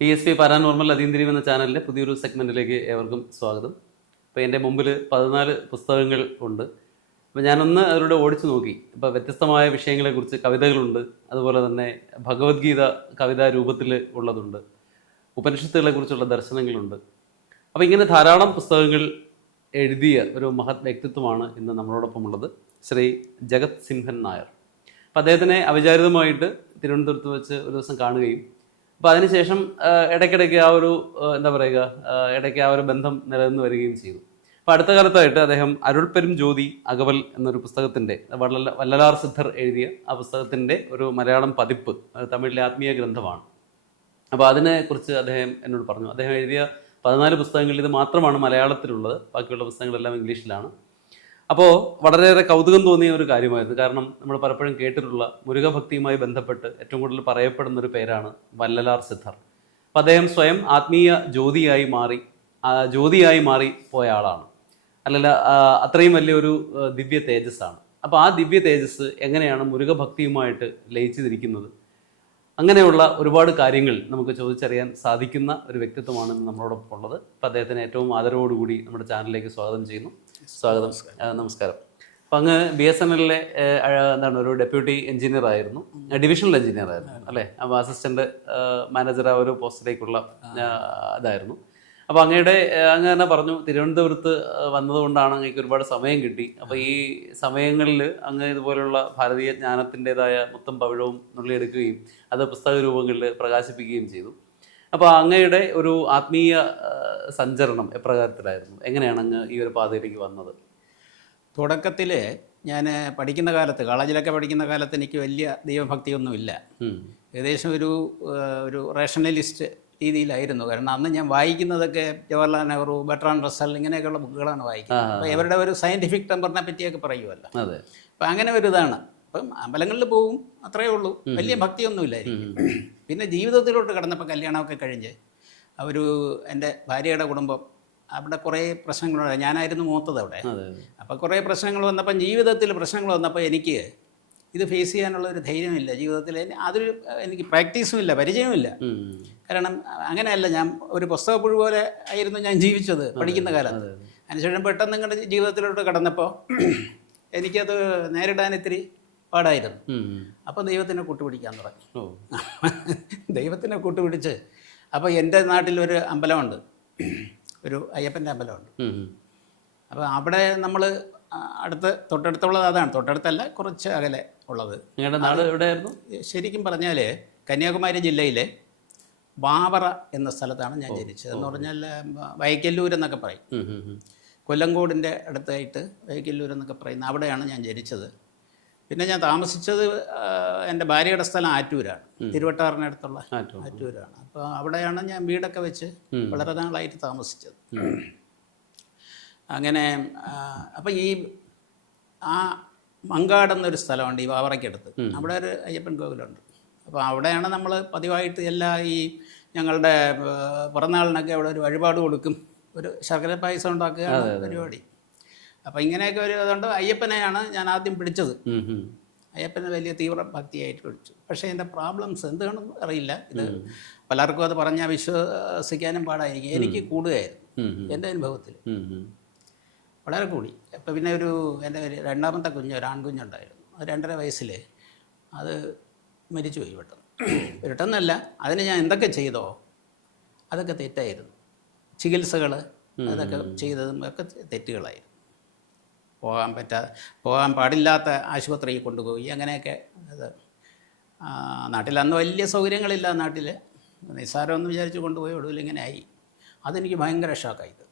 P S P paranormal അതീന്ദ്രിയം എന്ന ചാനലിലെ പുതിയൊരു സെഗ്മെന്റിലേക്ക് ഏവർക്കും സ്വാഗതം. അപ്പോൾ എന്റെ മുമ്പിൽ പതിനാല് പുസ്തകങ്ങൾ ഉണ്ട്. അപ്പോൾ ഞാനൊന്ന് അവരുടെ ഓടിച്ചു നോക്കി. ഇപ്പോൾ വ്യത്യസ്തമായ വിഷയങ്ങളെക്കുറിച്ച് കവിതകളുണ്ട്. അതുപോലെ തന്നെ ഭഗവത്ഗീത കവിതാ രൂപത്തിൽ ഉള്ളതുണ്ട്. ഉപനിഷത്തുകളെ കുറിച്ചുള്ള ദർശനങ്ങളുണ്ട്. അപ്പോൾ ഇങ്ങനെ ധാരാളം പുസ്തകങ്ങൾ എഴുതിയ ഒരു മഹത് വ്യക്തിത്വമാണ് ഇന്ന് നമ്മളോടൊപ്പം ഉള്ളത് ശ്രീ ജഗത് സിംഹൻ നായർ. അപ്പോൾ അദ്ദേഹത്തിനെ അവിചാരിതമായിട്ട് തിരുവനന്തപുരത്ത് വെച്ച് ഒരു ദിവസം കാണുകയും അപ്പോൾ അതിനുശേഷം ഇടയ്ക്കിടയ്ക്ക് ആ ഒരു എന്താ പറയുക ഇടയ്ക്ക് ആ ഒരു ബന്ധം നിലനിന്ന് വരികയും ചെയ്തു. അപ്പോൾ അടുത്ത കാലത്തായിട്ട് അദ്ദേഹം അരുൾപ്പെരും ജ്യോതി അകവൽ എന്നൊരു പുസ്തകത്തിന്റെ വല്ല വല്ലലാർ സിദ്ധർ എഴുതിയ ആ പുസ്തകത്തിന്റെ ഒരു മലയാളം പതിപ്പ് തമിഴിലെ ആത്മീയ ഗ്രന്ഥമാണ്. അപ്പോൾ അതിനെക്കുറിച്ച് അദ്ദേഹം എന്നോട് പറഞ്ഞു. അദ്ദേഹം എഴുതിയ പതിനാല് പുസ്തകങ്ങളിൽ ഇത് മാത്രമാണ് മലയാളത്തിലുള്ളത് ബാക്കിയുള്ള പുസ്തകങ്ങളെല്ലാം ഇംഗ്ലീഷിലാണ്. അപ്പോൾ വളരെയേറെ കൗതുകം തോന്നിയ ഒരു കാര്യമായിരുന്നു. കാരണം നമ്മൾ പലപ്പോഴും കേട്ടിട്ടുള്ള മുരുകഭക്തിയുമായി ബന്ധപ്പെട്ട് ഏറ്റവും കൂടുതൽ പറയപ്പെടുന്ന ഒരു പേരാണ് വല്ലലാർ സിദ്ധർ. അപ്പോൾ അദ്ദേഹം സ്വയം ആത്മീയ ജ്യോതിയായി മാറി ജ്യോതിയായി മാറി പോയ ആളാണ്. അല്ലല്ല അത്രയും വലിയൊരു ദിവ്യ തേജസ്സാണ്. അപ്പോൾ ആ ദിവ്യ തേജസ് എങ്ങനെയാണ് മുരുകഭക്തിയുമായിട്ട് ലയിച്ചിരിക്കുന്നത്? അങ്ങനെയുള്ള ഒരുപാട് കാര്യങ്ങൾ നമുക്ക് ചോദിച്ചറിയാൻ സാധിക്കുന്ന ഒരു വ്യക്തിത്വമാണ് നമ്മളോടൊപ്പം ഉള്ളത്. അപ്പം അദ്ദേഹത്തിന് ഏറ്റവും ആദരവോടുകൂടി നമ്മുടെ ചാനലിലേക്ക് സ്വാഗതം ചെയ്യുന്നു. സ്വാഗതം. നമസ്കാരം. അപ്പം അങ്ങ് ബി എസ് എൻ എല്ലിലെ എന്താണ് ഒരു ഡെപ്യൂട്ടി എഞ്ചിനീയർ ആയിരുന്നു ഡിവിഷണൽ എഞ്ചിനീയർ ആയിരുന്നു അല്ലേ? അപ്പോൾ അസിസ്റ്റന്റ് മാനേജർ ആ ഒരു പോസ്റ്റിലേക്കുള്ള ഇതായിരുന്നു. അപ്പോൾ അങ്ങയുടെ അങ്ങ് തന്നെ പറഞ്ഞു തിരുവനന്തപുരത്ത് വന്നതുകൊണ്ടാണ് അങ്ങേക്ക് ഒരുപാട് സമയം കിട്ടി. അപ്പോൾ ഈ സമയങ്ങളിൽ അങ്ങ് ഇതുപോലുള്ള ഭാരതീയ ജ്ഞാനത്തിന്റെതായ മൊത്തം പവിഴവും നുള്ളിയെടുക്കുകയും അത് പുസ്തക രൂപങ്ങളിൽ പ്രകാശിപ്പിക്കുകയും ചെയ്തു. അപ്പോൾ അങ്ങയുടെ ഒരു ആത്മീയ സഞ്ചരണം എപ്രകാരത്തിലായിരുന്നു? എങ്ങനെയാണ് അങ്ങ് ഈ ഒരു പാതയിലേക്ക് വന്നത്? തുടക്കത്തിൽ ഞാൻ പഠിക്കുന്ന കാലത്ത് കോളേജിലൊക്കെ പഠിക്കുന്ന കാലത്ത് എനിക്ക് വലിയ ദൈവഭക്തിയൊന്നുമില്ല. ഏകദേശം ഒരു ഒരു റേഷണലിസ്റ്റ് രീതിയിലായിരുന്നു. കാരണം അന്ന് ഞാൻ വായിക്കുന്നതൊക്കെ ജവഹർലാൽ നെഹ്റു ബട്രാൻ റസൽ ഇങ്ങനെയൊക്കെയുള്ള ബുക്കുകളാണ് വായിക്കുന്നത്. അപ്പോൾ ഇവരുടെ ഒരു സയന്റിഫിക് ടെമ്പറിനെ പറ്റിയൊക്കെ പറയുമല്ലോ അതെ. അപ്പം അങ്ങനെ ഒരു ഇതാണ്. അപ്പം അമ്പലങ്ങളിൽ പോവും അത്രയേ ഉള്ളൂ. വലിയ ഭക്തിയൊന്നുമില്ലായിരിക്കും. പിന്നെ ജീവിതത്തിലോട്ട് കടന്നപ്പോൾ കല്യാണമൊക്കെ കഴിഞ്ഞ് ഒരു എന്റെ ഭാര്യയുടെ കുടുംബം അവിടെ കുറേ പ്രശ്നങ്ങളുണ്ട്. ഞാനായിരുന്നു മൂത്തത് അവിടെ. അപ്പോൾ കുറേ പ്രശ്നങ്ങൾ വന്നപ്പം ജീവിതത്തിൽ പ്രശ്നങ്ങൾ വന്നപ്പോൾ എനിക്ക് ഇത് ഫേസ് ചെയ്യാനുള്ള ഒരു ധൈര്യമില്ല. ജീവിതത്തിൽ അതൊരു എനിക്ക് പ്രാക്ടീസും ഇല്ല പരിചയവും ഇല്ല കാരണം അങ്ങനെയല്ല ഞാൻ ഒരു പുസ്തകപ്പുഴു പോലെ ആയിരുന്നു ഞാൻ ജീവിച്ചത് പഠിക്കുന്ന കാലത്ത്. അതിനുശേഷം പെട്ടെന്ന് ഇങ്ങോട്ട് ജീവിതത്തിലോട്ട് കടന്നപ്പോൾ എനിക്കത് നേരിടാൻ ഇത്തിരി പാടായിരുന്നു. അപ്പോൾ ദൈവത്തിനെ കൂട്ടുപിടിക്കാൻ തുടങ്ങി. ദൈവത്തിനെ കൂട്ടുപിടിച്ച് അപ്പോൾ എന്റെ നാട്ടിലൊരു അമ്പലമുണ്ട്. ഒരു അയ്യപ്പന്റെ അമ്പലമുണ്ട്. അപ്പോൾ അവിടെ നമ്മൾ അടുത്ത് തൊട്ടടുത്തുള്ളത് അതാണ്. തൊട്ടടുത്തല്ല കുറച്ച് അകലെ ഉള്ളത്. നിങ്ങളുടെ നാട് എവിടെയായിരുന്നു? ശരിക്കും പറഞ്ഞാൽ കന്യാകുമാരി ജില്ലയിലെ വാവറ എന്ന സ്ഥലത്താണ് ഞാൻ ജനിച്ചത്. എന്ന് പറഞ്ഞാൽ വൈക്കല്ലൂർ എന്നൊക്കെ പറയും. കൊല്ലങ്കോടിന്റെ അടുത്തായിട്ട് വൈക്കല്ലൂർ എന്നൊക്കെ പറയുന്ന അവിടെയാണ് ഞാൻ ജനിച്ചത്. പിന്നെ ഞാൻ താമസിച്ചത് എന്റെ ഭാര്യയുടെ സ്ഥലം ആറ്റൂരാണ്. തിരുവട്ടാറിനടുത്തുള്ള അടുത്തുള്ള ആറ്റൂരാണ്. അപ്പോൾ അവിടെയാണ് ഞാൻ വീടൊക്കെ വെച്ച്. വളരെ നാളായിട്ട് താമസിച്ചത്. അങ്ങനെ അപ്പം ഈ ആ മങ്കാട് എന്നൊരു സ്ഥലമുണ്ട് ഈ വാവറയ്ക്കടുത്ത്. അവിടെ ഒരു അയ്യപ്പൻ കോവിലുണ്ട്. അപ്പോൾ അവിടെയാണ് നമ്മൾ പതിവായിട്ട് എല്ലാ ഈ ഞങ്ങളുടെ പിറന്നാളിനൊക്കെ അവിടെ ഒരു വഴിപാട് കൊടുക്കും. ഒരു ശർക്കര പായസം ഉണ്ടാക്കുക പരിപാടി. അപ്പോൾ ഇങ്ങനെയൊക്കെ ഒരു ഇതുകൊണ്ട് അയ്യപ്പനെയാണ് ഞാൻ ആദ്യം പിടിച്ചത്. അയ്യപ്പനെ വലിയ തീവ്ര ഭക്തിയായിട്ട് പിടിച്ചു പക്ഷേ എന്റെ പ്രോബ്ലംസ് എന്താണെന്ന് അറിയില്ല. ഇത് പലർക്കും അത് പറഞ്ഞാൽ വിശ്വസിക്കാനും പാടായിരിക്കും. എനിക്ക് കൂടുകയായിരുന്നു. എന്റെ അനുഭവത്തിൽ. വളരെ കൂടി. അപ്പം പിന്നെ ഒരു എന്റെ ഒരു രണ്ടാമത്തെ കുഞ്ഞ് ഒരു ആൺകുഞ്ഞുണ്ടായിരുന്നു. അത് രണ്ടര വയസ്സിൽ അത് മരിച്ചുപോയി പെട്ടെന്ന്. പെട്ടെന്നല്ല അതിന് ഞാൻ എന്തൊക്കെ ചെയ്തോ അതൊക്കെ തെറ്റായിരുന്നു. ചികിത്സകൾ അതൊക്കെ ചെയ്തതും ഒക്കെ തെറ്റുകളായിരുന്നു. പോകാൻ പറ്റാതെ പോകാൻ പാടില്ലാത്ത ആശുപത്രിയിൽ കൊണ്ടുപോയി. അങ്ങനെയൊക്കെ അത് നാട്ടിൽ അന്ന് വലിയ സൗകര്യങ്ങളില്ല നാട്ടിൽ നിസ്സാരമെന്ന് വിചാരിച്ച് കൊണ്ടുപോയി ഒടുവിൽ ഇങ്ങനെ ആയി. അതെനിക്ക് ഭയങ്കര ഷോക്കായത്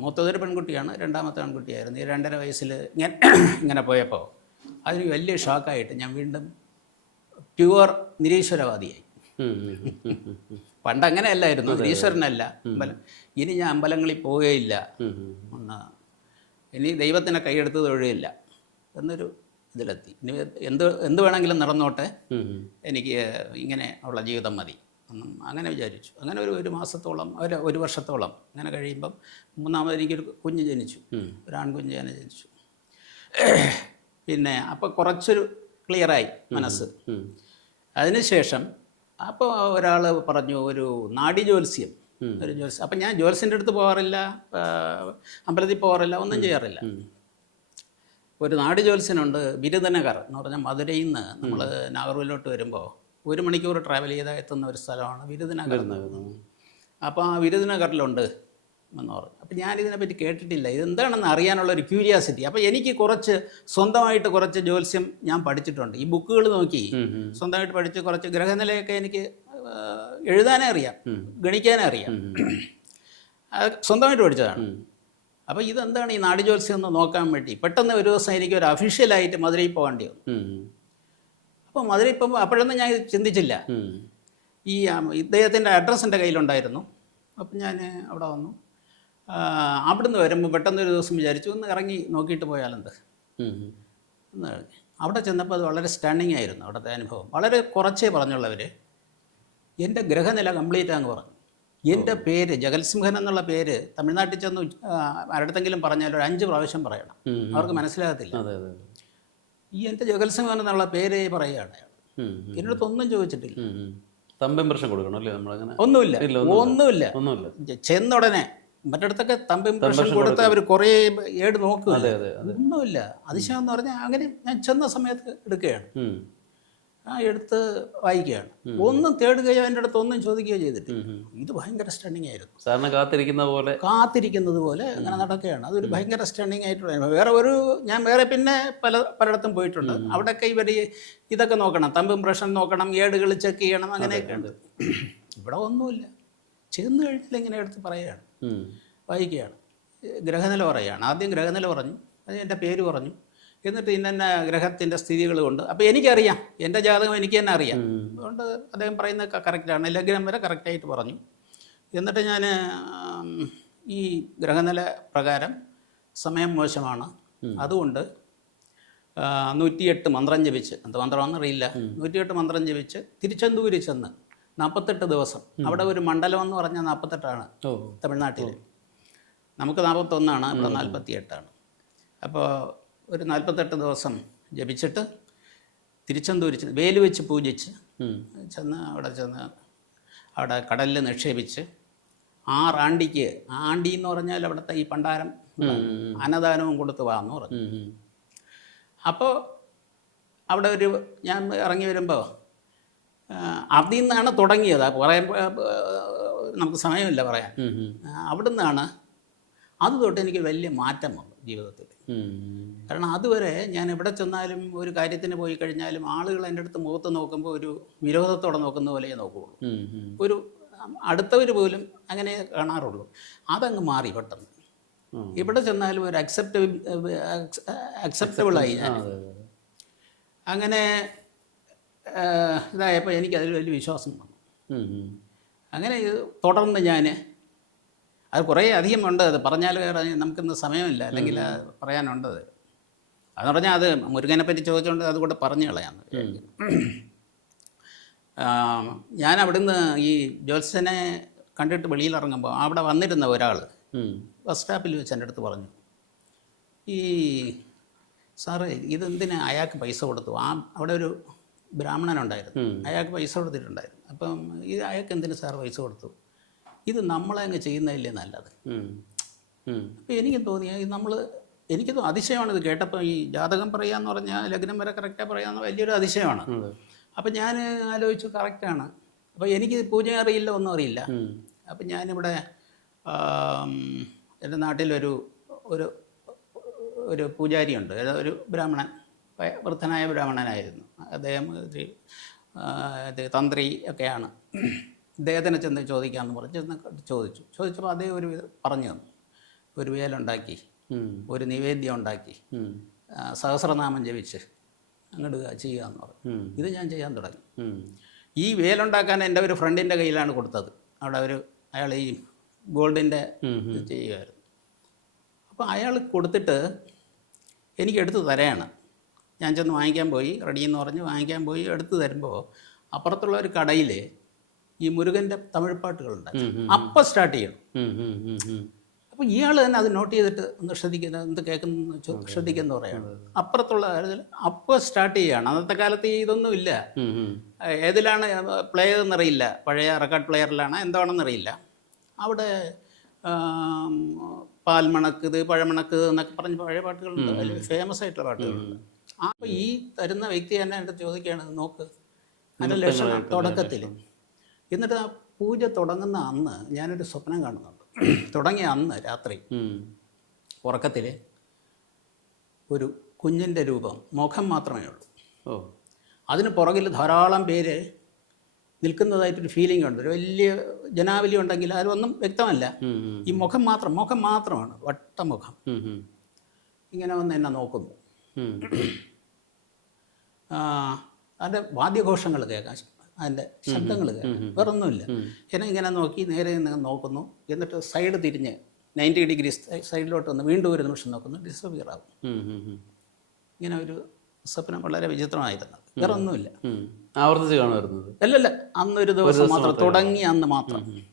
മൂത്തതൊരു പെൺകുട്ടിയാണ് രണ്ടാമത്തെ പെൺകുട്ടിയായിരുന്നു ഈ രണ്ടര വയസ്സിൽ ഇങ്ങനെ ഇങ്ങനെ പോയപ്പോൾ അതിന് വലിയ ഷോക്കായിട്ട് ഞാൻ വീണ്ടും പ്യുവർ നിരീശ്വരവാദിയായി. പണ്ട് അങ്ങനെയല്ലായിരുന്നു ഈശ്വരനല്ല. അമ്പലം ഇനി ഞാൻ അമ്പലങ്ങളിൽ പോവുകയില്ല. ഒന്ന് ഇനി ദൈവത്തിനെ കൈയെടുത്ത് തൊഴുകയില്ല എന്നൊരു ഇതിലെത്തി. ഇനി എന്ത് എന്ത് വേണമെങ്കിലും നടന്നോട്ടെ. എനിക്ക് ഇങ്ങനെ ഉള്ള ജീവിതം മതി. എന്നും അങ്ങനെ വിചാരിച്ചു. അങ്ങനെ ഒരു ഒരു മാസത്തോളം ഒരു ഒരു വർഷത്തോളം അങ്ങനെ കഴിയുമ്പം മൂന്നാമത് എനിക്കൊരു കുഞ്ഞ് ജനിച്ചു. ഒരു ആൺകുഞ്ഞ് തന്നെ ജനിച്ചു. പിന്നെ അപ്പോൾ കുറച്ചൊരു ക്ലിയറായി മനസ്സ്. അതിനുശേഷം അപ്പോൾ ഒരാൾ പറഞ്ഞു ഒരു നാടി ജ്യോത്സ്യം. ഒരു ജ്യോത്സ്യം അപ്പം ഞാൻ ജ്യോത്സ്യന്റെ അടുത്ത് പോകാറില്ല അമ്പലത്തിൽ പോകാറില്ല ഒന്നും ചെയ്യാറില്ല. ഒരു നാടി ജ്യോത്സ്യനുണ്ട് ബിരുദനഗർ എന്ന് പറഞ്ഞാൽ മധുരയിൽ നിന്ന് നമ്മൾ നാഗർവിലോട്ട് വരുമ്പോൾ ഒരു മണിക്കൂർ ട്രാവൽ ചെയ്താൽ എത്തുന്ന ഒരു സ്ഥലമാണ് വിരുദനഗർ എന്ന് അപ്പോൾ ആ വിരുദനഗറിലുണ്ട് എന്ന് പറഞ്ഞു. അപ്പോൾ ഞാനിതിനെപ്പറ്റി കേട്ടിട്ടില്ല. ഇതെന്താണെന്ന് അറിയാനുള്ള ഒരു ക്യൂരിയാസിറ്റി അപ്പോൾ എനിക്ക് കുറച്ച് സ്വന്തമായിട്ട് കുറച്ച് ജ്യോത്സ്യം ഞാൻ പഠിച്ചിട്ടുണ്ട്. ഈ ബുക്കുകൾ നോക്കി. സ്വന്തമായിട്ട് പഠിച്ച് കുറച്ച് ഗ്രഹനിലയൊക്കെ എനിക്ക് എഴുതാനേ അറിയാം. ഗണിക്കാനേ അറിയാം. അത് സ്വന്തമായിട്ട് പഠിച്ചതാണ്. അപ്പോൾ ഇതെന്താണ് ഈ നാടി ജ്യോത്സ്യം എന്ന് നോക്കാൻ വേണ്ടി? പെട്ടെന്ന് ഒരു ദിവസം എനിക്ക് ഒരു അഫീഷ്യലായിട്ട് മധുരയിൽ പോകേണ്ടി വന്നു. അപ്പോൾ മധുരയിൽ പോകുമ്പോൾ അപ്പോഴൊന്നും ഞാൻ ചിന്തിച്ചില്ല. ഈ ഇദ്ദേഹത്തിന്റെ അഡ്രസ്സ് എന്റെ കയ്യിലുണ്ടായിരുന്നു. അപ്പം ഞാൻ അവിടെ വന്നു. അവിടുന്ന് വരുമ്പോൾ പെട്ടെന്ന് ഒരു ദിവസം വിചാരിച്ചു ഒന്ന് ഇറങ്ങി നോക്കിയിട്ട് പോയാലെന്ത്. എന്ന് ഇറങ്ങി. അവിടെ ചെന്നപ്പോൾ അത് വളരെ സ്റ്റണ്ണിങ് ആയിരുന്നു അവിടുത്തെ അനുഭവം. വളരെ കുറച്ചേ പറഞ്ഞുള്ളവർ എന്റെ ഗ്രഹനില കംപ്ലീറ്റ് ആണെന്ന് പറഞ്ഞു. എന്റെ പേര് ജഗത്സിംഹൻ എന്നുള്ള പേര് തമിഴ്നാട്ടിൽ ചെന്ന് ആരുടെങ്കിലും പറഞ്ഞാൽ ഒരു അഞ്ച് പ്രാവശ്യം പറയണം. അവർക്ക് മനസ്സിലാകത്തില്ല. ഈ എന്റെ ജഗത്സിംഹൻ എന്നുള്ള പേര് പറയുകയാണ് അടുത്ത് ഒന്നും ചോദിച്ചിട്ടില്ല. തമ്പ് കൊടുക്കണം അല്ലേ നമ്മളങ്ങനെ? ഒന്നുമില്ല. ഒന്നുമില്ല. ഒന്നുമില്ല. ചെന്നുടനെ മറ്റിടത്തൊക്കെ തമ്പ് ഇംപ്രഷൻ കൊടുത്ത് അവർ കുറേ ഏട് നോക്കുക ഒന്നുമില്ല. അതിശയം എന്ന് പറഞ്ഞാൽ അങ്ങനെ ഞാൻ ചെന്ന സമയത്ത് എടുക്കുകയാണ്. ആ എടുത്ത് വായിക്കുകയാണ്. ഒന്നും തേടുകയോ എന്റെ അടുത്ത് ഒന്നും ചോദിക്കുകയോ ഉം. ഇത് ഭയങ്കര സ്റ്റണ്ണിങ് ആയിരുന്നു. സാറിന് കാത്തിരിക്കുന്ന പോലെ. കാത്തിരിക്കുന്നത് പോലെ അങ്ങനെ നടക്കുകയാണ്. അതൊരു ഭയങ്കര സ്റ്റണ്ണിങ് ആയിട്ടുള്ള വേറെ ഒരു ഞാൻ വേറെ പിന്നെ പല പലയിടത്തും പോയിട്ടുണ്ട്. അവിടെയൊക്കെ ഇവർ ഇതൊക്കെ നോക്കണം. തമ്പ് ഇംപ്രഷൻ നോക്കണം. ഏടുകൾ ചെക്ക് ചെയ്യണം. അങ്ങനെയൊക്കെ ഉണ്ട് ഇവിടെ ഒന്നുമില്ല. ചെന്ന് കഴിഞ്ഞാൽ ഇങ്ങനെ എടുത്ത് പറയുകയാണ്. വായിക്കുകയാണ്. ഗ്രഹനില പറയുകയാണ്. ആദ്യം ഗ്രഹനില പറഞ്ഞു. അത് എന്റെ പേര് പറഞ്ഞു. എന്നിട്ട് ഇന്ന ഗ്രഹത്തിന്റെ സ്ഥിതികൾ കൊണ്ട് അപ്പോൾ എനിക്കറിയാം. എന്റെ ജാതകം എനിക്ക് തന്നെ അറിയാം. അതുകൊണ്ട് അദ്ദേഹം പറയുന്നത് കറക്റ്റാണ്. ലഗ്നം വരെ കറക്റ്റായിട്ട് പറഞ്ഞു. എന്നിട്ട് ഞാൻ ഈ ഗ്രഹനില പ്രകാരം സമയം മോശമാണ്. അതുകൊണ്ട് നൂറ്റിയെട്ട് മന്ത്രം ജപിച്ച്. എന്ത് മന്ത്രമാണെന്ന് അറിയില്ല. നൂറ്റിയെട്ട് മന്ത്രം ജപിച്ച് തിരുച്ചെന്തൂര് ചെന്ന് നാൽപ്പത്തെട്ട് ദിവസം. അവിടെ ഒരു മണ്ഡലം എന്ന് പറഞ്ഞാൽ നാൽപ്പത്തെട്ടാണ് തമിഴ്നാട്ടിൽ നമുക്ക് നാൽപ്പത്തൊന്നാണ് ഇവിടെ നാൽപ്പത്തി എട്ടാണ് അപ്പോൾ ഒരു നാൽപ്പത്തെട്ട് ദിവസം ജപിച്ചിട്ട് തിരുച്ചെന്തൂര് ചെന്ന് വേൽ വെച്ച് പൂജിച്ച് ചെന്ന് അവിടെ ചെന്ന് അവിടെ കടലിൽ നിക്ഷേപിച്ച് ആറാണ്ടിക്ക് ആണ്ടി എന്ന് പറഞ്ഞാൽ അവിടുത്തെ ഈ പണ്ടാരം അന്നദാനവും കൊടുത്ത് വാന്ന് പറഞ്ഞു. അപ്പോൾ അവിടെ ഒരു ഞാൻ ഇറങ്ങി വരുമ്പോൾ അതിൽ നിന്നാണ് തുടങ്ങിയത്. പറയാൻ നമുക്ക് സമയമില്ല പറയാൻ. അവിടെ നിന്നാണ് അത് തൊട്ട് എനിക്ക് വലിയ മാറ്റം വന്നു ജീവിതത്തിൽ. കാരണം അതുവരെ ഞാൻ എവിടെ ചെന്നാലും ഒരു കാര്യത്തിന് പോയി കഴിഞ്ഞാലും ആളുകൾ എന്റെ അടുത്ത് മുഖത്ത് നോക്കുമ്പോൾ ഒരു വിരോധത്തോടെ നോക്കുന്ന പോലെയേ നോക്കുകയുള്ളൂ. ഒരു അടുത്തവർ പോലും അങ്ങനെ കാണാറുള്ളൂ. അതങ്ങ് മാറി പെട്ടെന്ന്. ഇവിടെ ചെന്നാലും ഒരു അക്സെപ്റ്റബിൾ അക്സെപ്റ്റബിളായി ഞാൻ. അങ്ങനെ ഇതായപ്പോൾ എനിക്കതിൽ വലിയ വിശ്വാസം വന്നു. അങ്ങനെ ഇത് തുടർന്ന് ഞാൻ അത് കുറേ അധികം ഉണ്ട് അത് പറഞ്ഞാൽ വേറെ നമുക്കിന്ന് സമയമില്ല അല്ലെങ്കിൽ പറയാനുണ്ട് അത്. അതെന്ന് പറഞ്ഞാൽ അത് മുരുകനെ പറ്റി ചോദിച്ചുകൊണ്ട് അതുകൂടെ പറഞ്ഞു കളയാന്ന് ഞാൻ അവിടുന്ന് ഈ ജോത്സനെ കണ്ടിട്ട് വെളിയിലിറങ്ങുമ്പോൾ അവിടെ വന്നിരുന്ന ഒരാൾ ബസ് സ്റ്റാപ്പിൽ വെച്ച് എന്റെ അടുത്ത് പറഞ്ഞു ഈ സാറേ ഇതെന്തിനാ അയാൾക്ക് പൈസ കൊടുത്തു? ആ അവിടെ ഒരു ബ്രാഹ്മണനുണ്ടായിരുന്നു. അയാൾക്ക് പൈസ കൊടുത്തിട്ടുണ്ടായിരുന്നു. അപ്പം ഇത് അയാൾക്ക് എന്തിനു സാർ പൈസ കൊടുത്തു? ഇത് നമ്മളെ അങ്ങ് ചെയ്യുന്നതല്ലേ നല്ലത്? അപ്പം എനിക്ക് തോന്നി നമ്മൾ എനിക്ക് അതിശയമാണ് ഇത് കേട്ടപ്പോൾ ഈ ജാതകം പറയാന്ന് പറഞ്ഞാൽ ലഗ്നം വരെ കറക്റ്റാണ് പറയാന്ന് വലിയൊരു അതിശയമാണ്. അതെ. അപ്പം ഞാൻ ആലോചിച്ചു കറക്റ്റാണ് അപ്പോൾ എനിക്ക് പൂജ അറിയില്ല ഒന്നും അറിയില്ല. അപ്പം ഞാനിവിടെ എന്റെ നാട്ടിലൊരു ഒരു ഒരു പൂജാരിയുണ്ട്. ഒരു ബ്രാഹ്മണൻ. വൃദ്ധനായ ബ്രാഹ്മണനായിരുന്നു. അദ്ദേഹം തന്ത്രി ഒക്കെയാണ്. ഇദ്ദേഹത്തിനെ ചെന്ന് ചോദിക്കാമെന്ന് പറഞ്ഞ്. ചെന്ന് ചോദിച്ചു. ചോദിച്ചപ്പോൾ അതേ ഒരു പറഞ്ഞു തന്നു. ഒരു വേലുണ്ടാക്കി ഒരു നിവേദ്യം ഉണ്ടാക്കി സഹസ്രനാമം ജപിച്ച് അങ്ങോട്ട് ചെയ്യുക എന്ന് പറഞ്ഞു ഇത് ഞാൻ ചെയ്യാൻ തുടങ്ങി. ഈ വേലുണ്ടാക്കാൻ എന്റെ ഒരു ഫ്രണ്ടിന്റെ കയ്യിലാണ് കൊടുത്തത്. അവിടെ ഒരു അയാൾ ഈ ഗോൾഡിന്റെ. ചെയ്യുമായിരുന്നു. അപ്പോൾ അയാൾ കൊടുത്തിട്ട് എനിക്ക് എടുത്ത് തരയാണ് ഞാൻ ചെന്ന് വാങ്ങിക്കാൻ പോയി റെഡി എന്ന് പറഞ്ഞ് വാങ്ങിക്കാൻ പോയി എടുത്തു തരുമ്പോൾ അപ്പുറത്തുള്ള ഒരു കടയിൽ ഈ മുരുകന്റെ തമിഴ് പാട്ടുകളുണ്ട് അപ്പം സ്റ്റാർട്ട് ചെയ്യണം. അപ്പോൾ ഇയാൾ തന്നെ അത് നോട്ട് ചെയ്തിട്ട് ഒന്ന് ശ്രദ്ധിക്കുന്ന എന്ത് കേൾക്കുന്ന ശ്രദ്ധിക്കുന്ന പറയാണ് അപ്പുറത്തുള്ള കാര്യത്തിൽ അപ്പോൾ സ്റ്റാർട്ട് ചെയ്യുകയാണ് അന്നത്തെ കാലത്ത് ഇതൊന്നും ഇല്ല. ഏതിലാണ് പ്ലേ ചെയ്തെന്നറിയില്ല പഴയ റെക്കോർഡ് പ്ലെയറിലാണ് എന്താണെന്നറിയില്ല അവിടെ പാൽമണക്ക് ഇത് പഴമണക്ക് എന്നൊക്കെ പറഞ്ഞ് പഴയ പാട്ടുകളുണ്ട്. അതിൽ ഫേമസ് ആയിട്ടുള്ള പാട്ടുകളുണ്ട്. അപ്പോൾ ഈ തരുന്ന വ്യക്തി തന്നെ എന്റെ ചോദിക്കുകയാണ് നോക്ക് അതിന്റെ ലക്ഷണം തുടക്കത്തിൽ എന്നിട്ട് ആ പൂജ തുടങ്ങുന്ന അന്ന് ഞാനൊരു സ്വപ്നം കാണുന്നുണ്ട്. തുടങ്ങിയ അന്ന് രാത്രി. ഉറക്കത്തിൽ ഒരു കുഞ്ഞിന്റെ രൂപം മുഖം മാത്രമേ ഉള്ളൂ. ഓ. അതിന് പുറകിൽ ധാരാളം പേര് നിൽക്കുന്നതായിട്ടൊരു ഫീലിംഗ് ഉണ്ട്. ഒരു വലിയ ജനാവലി ഉണ്ടെങ്കിൽ ആരൊന്നും വ്യക്തമല്ല. ഈ മുഖം മാത്രം മുഖം മാത്രമാണ് വട്ടമുഖം. ഇങ്ങനെ വന്ന് എന്നെ നോക്കുന്നു. അതിന്റെ വാദ്യഘോഷങ്ങൾ കേൾക്കാം. അതിന്റെ ശബ്ദങ്ങൾ കേൾക്കാം. വേറൊന്നുമില്ല. എന്നെ ഇങ്ങനെ നോക്കി നേരെ നോക്കുന്നു. എന്നിട്ട് സൈഡ് തിരിഞ്ഞ് നയന്റി ഡിഗ്രി സൈഡിലോട്ട് വന്ന് വീണ്ടും ഒരു നിമിഷം നോക്കുന്നു. ഡിസപ്പിയർ ആകും. ഇങ്ങനെ ഒരു സ്വപ്നം വളരെ വിചിത്രമായിരുന്നു. വേറെ ഒന്നുമില്ല ആവർത്തിച്ച് കാണുമായിരുന്നത് അല്ലല്ല അന്നൊരു ദിവസം മാത്രം തുടങ്ങി അന്ന് മാത്രം.